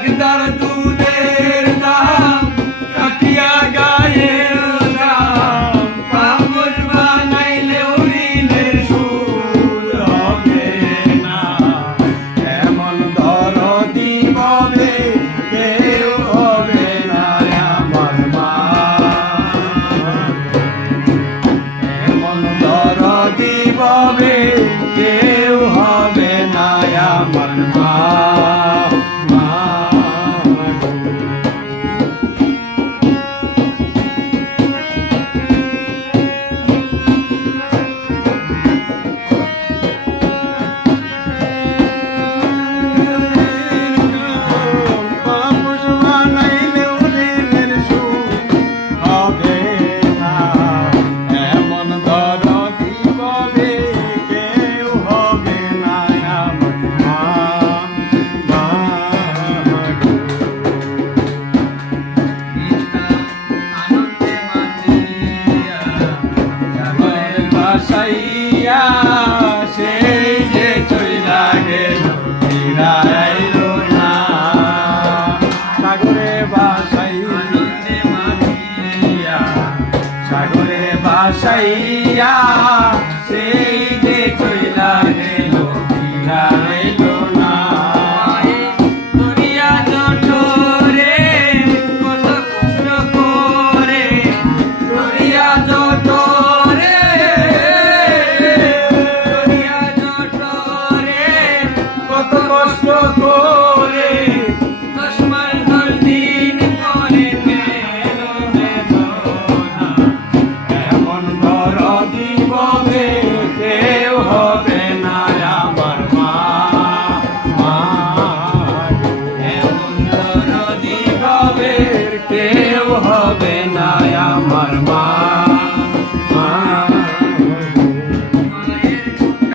একদার দুধের দাম কাটিয়া গায়ের দাম পাপড় বানাইলেও ঋণের সুদ হবে না। এমন দরদি ববে কেউ হবে না আমার মা। এমন দরদি ববে কেউ হবে না আমার মা। বাসাইয়া সেই যে চইলা গেল ফিরাইলো না। সাগরে বাসাইয়া সাগরে বাসাইয়া সেই যে চইলা গেল ফিরাইলো না। দুনিয়া জঠরে কত কষ্ট করে দুনিয়া জঠরে কত কষ্ট করে 10 মাস 10 দিন পরে গেল বেদনা। এমন দরদি ববে কেউ হবে না আমার মা। এমন দরদি ববে কেউ হবে না আমার মা।